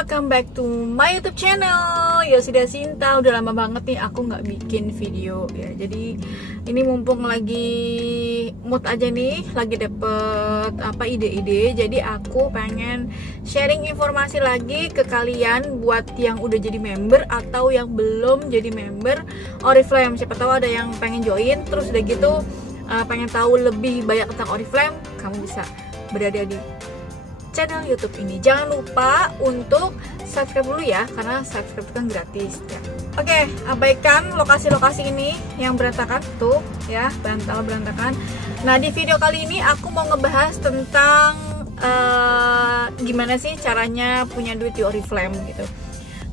welcome back to my YouTube channel. Ya sudah Sinta, udah lama banget nih aku nggak bikin video ya. Jadi ini mumpung lagi mood aja nih, lagi dapet ide-ide. Jadi aku pengen sharing informasi lagi ke kalian buat yang udah jadi member atau yang belum jadi member Oriflame. Siapa tahu ada yang pengen join, terus udah gitu pengen tahu lebih banyak tentang Oriflame, kamu bisa berada di channel YouTube ini. Jangan lupa untuk subscribe dulu ya, karena subscribe itu kan gratis ya. Oke, abaikan lokasi-lokasi ini yang berantakan tuh ya, berantakan. Nah, di video kali ini aku mau ngebahas tentang gimana sih caranya punya duit di Oriflame gitu.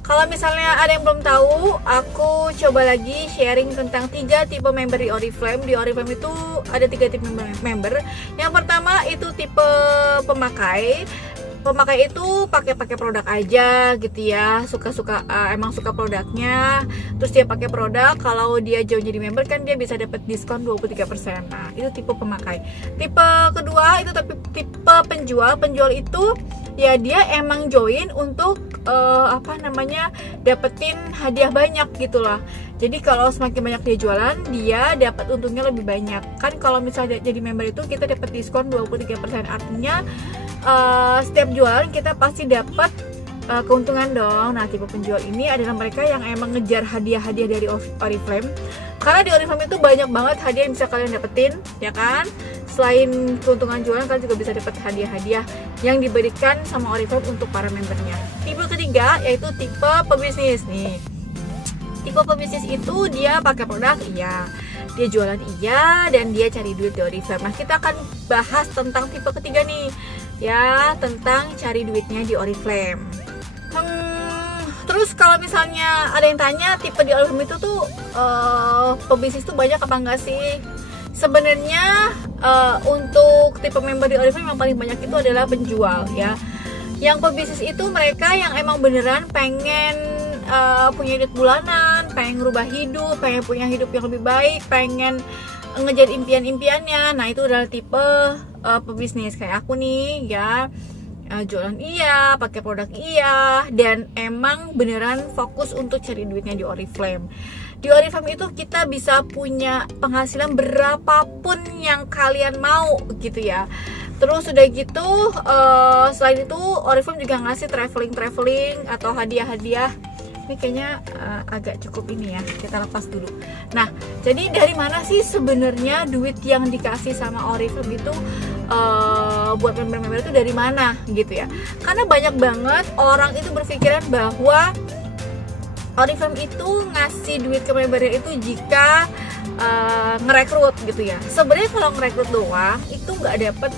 Kalau misalnya ada yang belum tahu, aku coba lagi sharing tentang 3 tipe member di Oriflame. Di Oriflame itu ada 3 tipe member. Yang pertama itu tipe pemakai. Pemakai itu pakai produk aja gitu ya, emang suka produknya, terus dia pakai produk. Kalau dia join jadi member kan dia bisa dapat diskon 23%. Nah, itu tipe pemakai. Tipe kedua itu tipe penjual. Penjual itu ya dia emang join untuk dapetin hadiah banyak gitulah. Jadi kalau semakin banyak dia jualan, dia dapat untungnya lebih banyak. Kan kalau misalnya jadi member itu kita dapat diskon 23%, artinya setiap jualan kita pasti dapat keuntungan dong. Nah, tipe penjual ini adalah mereka yang emang ngejar hadiah-hadiah dari Oriflame. Karena di Oriflame itu banyak banget hadiah yang bisa kalian dapetin, ya kan? Selain keuntungan jualan, kalian juga bisa dapat hadiah-hadiah yang diberikan sama Oriflame untuk para membernya. Tipe ketiga yaitu tipe pebisnis nih. Tipe pebisnis itu dia pakai produk, iya, dia jualan, iya, dan dia cari duit di Oriflame. Nah, kita akan bahas tentang tipe ketiga nih, ya, tentang cari duitnya di Oriflame. Terus kalau misalnya ada yang tanya tipe di Oriflame itu tuh pebisnis tuh banyak apa enggak sih? Sebenarnya untuk tipe member di Oriflame yang paling banyak itu adalah penjual ya. Yang pebisnis itu mereka yang emang beneran pengen punya duit bulanan, pengen ngerubah hidup, pengen punya hidup yang lebih baik, pengen ngejar impian-impiannya. Nah, itu adalah tipe pebisnis kayak aku nih ya. Jualan iya, pakai produk iya, dan emang beneran fokus untuk cari duitnya di Oriflame. Di Oriflame itu kita bisa punya penghasilan berapapun yang kalian mau gitu ya. Terus udah gitu, selain itu Oriflame juga ngasih traveling atau hadiah-hadiah. Ini kayaknya agak cukup ini ya, kita lepas dulu. Nah, jadi dari mana sih sebenarnya duit yang dikasih sama Oriflame itu buat member-member itu dari mana gitu ya? Karena banyak banget orang itu berpikiran bahwa Oriflame itu ngasih duit ke membernya itu jika ngerekrut gitu ya. Sebenarnya kalau ngerekrut doang itu nggak dapet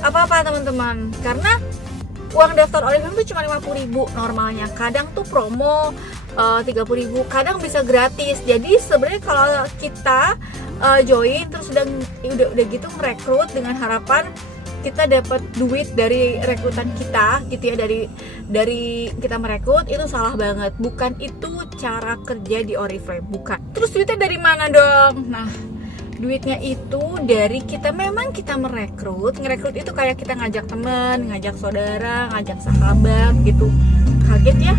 apa-apa teman-teman, karena uang daftar Oriflame itu cuma 50.000 normalnya. Kadang tuh promo 30.000, kadang bisa gratis. Jadi sebenarnya kalau kita join terus udah gitu merekrut dengan harapan kita dapat duit dari rekrutan kita gitu ya, dari kita merekrut, itu salah banget. Bukan itu cara kerja di Oriflame, bukan. Terus duitnya dari mana dong? Nah, duitnya itu dari kita merekrut. Ngerekrut itu kayak kita ngajak teman, ngajak saudara, ngajak sahabat gitu. Kaget ya?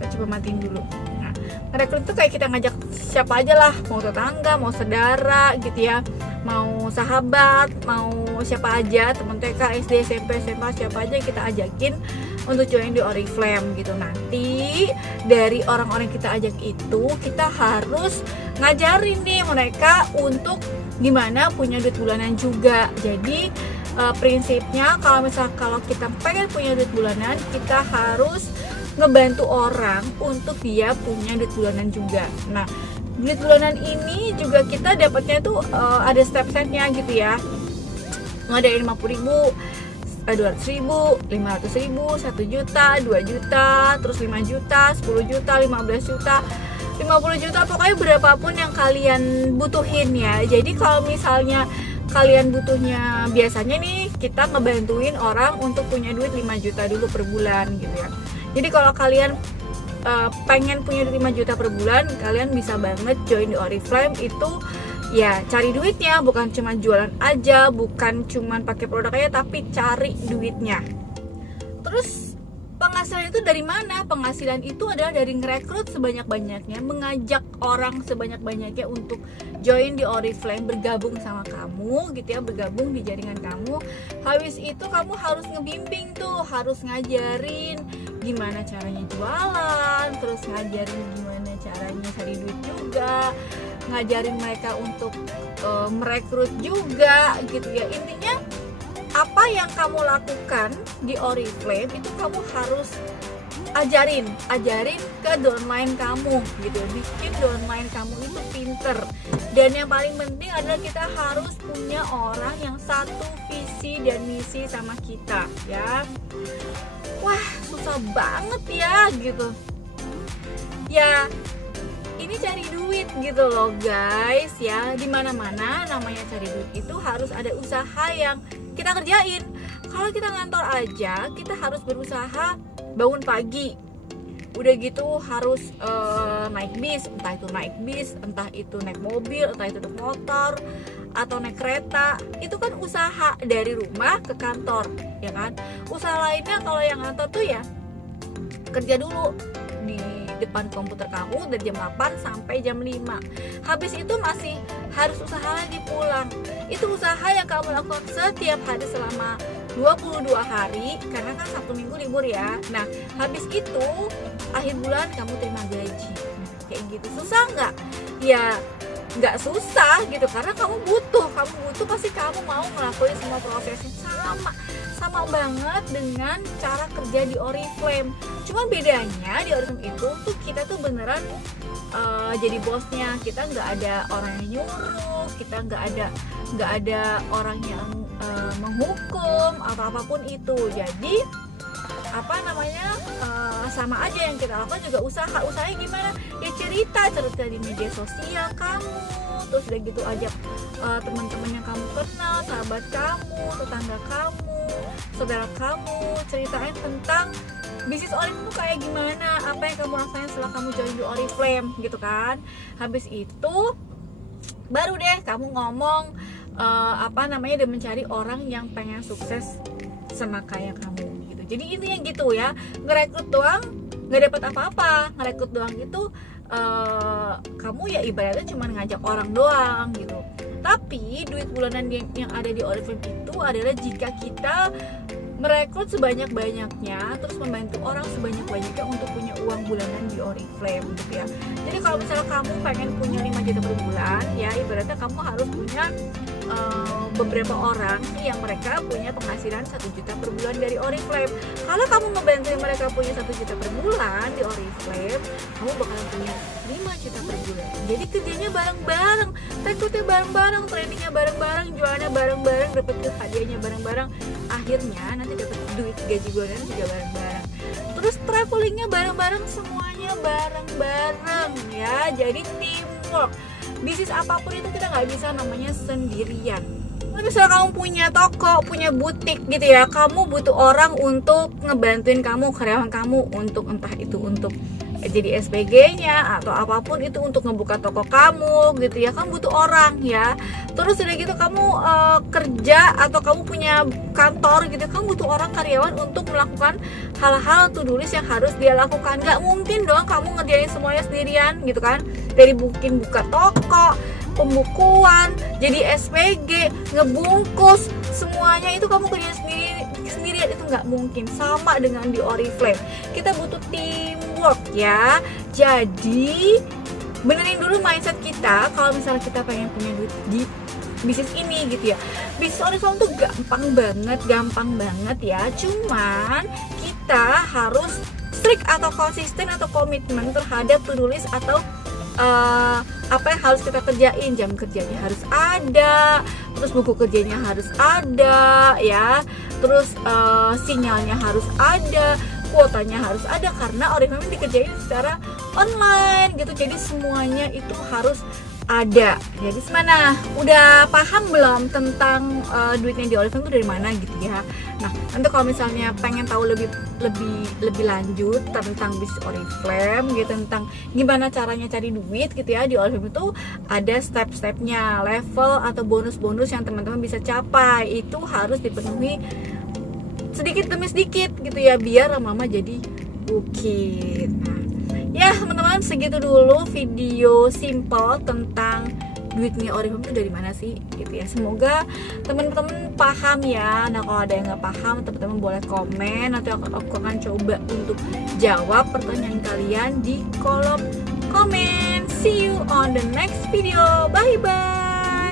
Kita coba matiin dulu. Nah, ngerekrut itu kayak kita ngajak siapa aja lah, mau tetangga, mau saudara gitu ya, mau sahabat, mau siapa aja, teman TK, SD, SMP, SMA, siapa aja kita ajakin untuk join di Oriflame gitu. Nanti dari orang-orang yang kita ajak itu kita harus ngajarin nih mereka untuk gimana punya duit bulanan juga. Jadi prinsipnya kalau kita pengen punya duit bulanan, kita harus ngebantu orang untuk dia punya duit bulanan juga. Nah, duit bulanan ini juga kita dapatnya tuh ada step-stepnya gitu ya. Ngadain 50.000, 200.000, 500.000, 1 juta, 2 juta, terus 5 juta, 10 juta, 15 juta, 50 juta, pokoknya berapapun yang kalian butuhin ya. Jadi kalau misalnya kalian butuhnya, biasanya nih kita ngebantuin orang untuk punya duit 5 juta dulu per bulan gitu ya. Jadi kalau kalian pengen punya duit 5 juta per bulan, kalian bisa banget join di Oriflame. Itu ya cari duitnya, bukan cuma jualan aja, bukan cuma pakai produk aja, tapi cari duitnya. Terus Penghasilan itu dari mana? Penghasilan itu adalah dari ngerekrut sebanyak-banyaknya, mengajak orang sebanyak-banyaknya untuk join di Oriflame, bergabung sama kamu gitu ya, bergabung di jaringan kamu. Habis itu kamu harus ngebimbing tuh, harus ngajarin gimana caranya jualan, terus ngajarin gimana caranya cari duit juga, ngajarin mereka untuk merekrut juga gitu ya. Intinya apa yang kamu lakukan di Oriflame itu kamu harus ajarin ke downline kamu gitu, bikin downline kamu itu pinter. Dan yang paling penting adalah kita harus punya orang yang satu visi dan misi sama kita ya. Wah, susah banget ya gitu ya, ini cari duit gitu loh guys ya. Dimana-mana namanya cari duit itu harus ada usaha yang kita kerjain. Kalau kita ngantor aja, kita harus berusaha bangun pagi, udah gitu harus naik bis, entah itu naik mobil, entah itu naik motor atau naik kereta. Itu kan usaha dari rumah ke kantor ya kan. Usaha lainnya kalau yang ngantor tuh ya kerja dulu di depan komputer kamu dari jam 8 sampai jam 5. Habis itu masih harus usaha lagi pulang. Itu usaha yang kamu lakukan setiap hari selama 22 hari, karena kan Sabtu Minggu libur ya. Nah, habis itu akhir bulan kamu terima gaji. Kayak gitu. Susah nggak? Ya nggak susah gitu, karena kamu butuh pasti kamu mau ngelakuin semua prosesnya sama banget dengan cara kerja di Oriflame. Cuma bedanya di Oriflame itu tuh kita tuh beneran jadi bosnya. Kita nggak ada orang yang nyuruh, kita nggak ada orang yang menghukum atau apapun itu. Jadi sama aja yang kita lakukan juga usahanya gimana ya, cerita di media sosial kamu, terus udah gitu ajak teman-teman yang kamu kenal, sahabat kamu, tetangga kamu, saudara kamu, ceritain tentang bisnis Oriflame itu kayak gimana, apa yang kamu rasain setelah kamu join di Oriflame gitu kan. Habis itu baru deh kamu ngomong dan mencari orang yang pengen sukses sama kayak kamu gitu. Jadi intinya gitu ya, ngerekrut doang nggak dapat apa-apa, ngerekrut doang itu kamu ya ibaratnya cuma ngajak orang doang gitu. Tapi duit bulanan yang ada di Oriflame itu adalah jika kita merekrut sebanyak-banyaknya, terus membantu orang sebanyak-banyaknya untuk punya uang bulanan di Oriflame gitu ya. Jadi kalau misalnya kamu pengen punya 5 juta per bulan ya, ibaratnya kamu harus punya beberapa orang yang mereka punya penghasilan 1 juta per bulan dari Oriflame. Kalau kamu ngebantuin mereka punya 1 juta per bulan di Oriflame, kamu bakalan punya 5 juta per bulan. Jadi kerjanya bareng-bareng, rekrutnya bareng-bareng, trainingnya bareng-bareng, jualannya bareng-bareng, dapat hadiahnya bareng-bareng. Akhirnya nanti dapat duit gaji bulanan juga bareng-bareng. Terus travelingnya bareng-bareng, semuanya bareng-bareng ya. Jadi teamwork. Bisnis apapun itu kita nggak bisa namanya sendirian. Misalnya kamu punya toko, punya butik gitu ya, kamu butuh orang untuk ngebantuin kamu, karyawan kamu untuk entah itu untuk jadi SPG-nya atau apapun itu, untuk ngebuka toko kamu gitu ya, kamu butuh orang ya. Terus udah gitu kamu kerja atau kamu punya kantor gitu, kamu butuh orang karyawan untuk melakukan hal-hal to-do list yang harus dia lakukan. Gak mungkin dong kamu ngerjain semuanya sendirian gitu kan, dari bikin buka toko, pembukuan, jadi SPG, ngebungkus, semuanya itu kamu kerjain sendirian, itu nggak mungkin. Sama dengan di Oriflame, kita butuh teamwork ya. Jadi benerin dulu mindset kita kalau misalnya kita pengen punya duit di bisnis ini gitu ya. Bisnis Oriflame tuh gampang banget ya. Cuman kita harus strict atau konsisten atau komitmen terhadap to-do list atau apa yang harus kita kerjain. Jam kerjanya harus ada, terus buku kerjanya harus ada ya, terus sinyalnya harus ada, kuotanya harus ada, karena Oriflame dikerjain secara online gitu. Jadi semuanya itu harus ada. Jadi mana udah paham belum tentang duitnya di Oriflame itu dari mana gitu ya. Nah, nanti kalau misalnya pengen tahu lebih lanjut tentang bisnis Oriflame gitu, tentang gimana caranya cari duit gitu ya di Oriflame, itu ada step-stepnya, level atau bonus-bonus yang teman-teman bisa capai. Itu harus dipenuhi sedikit demi sedikit gitu ya, biar lama-lama jadi bukit. Nah, ya teman-teman, segitu dulu video simple tentang duitnya Oriflame itu dari mana sih gitu ya. Semoga teman-teman paham ya. Nah kalau ada yang nggak paham, teman-teman boleh komen, nanti aku akan coba untuk jawab pertanyaan kalian di kolom komen. See you on the next video. Bye bye.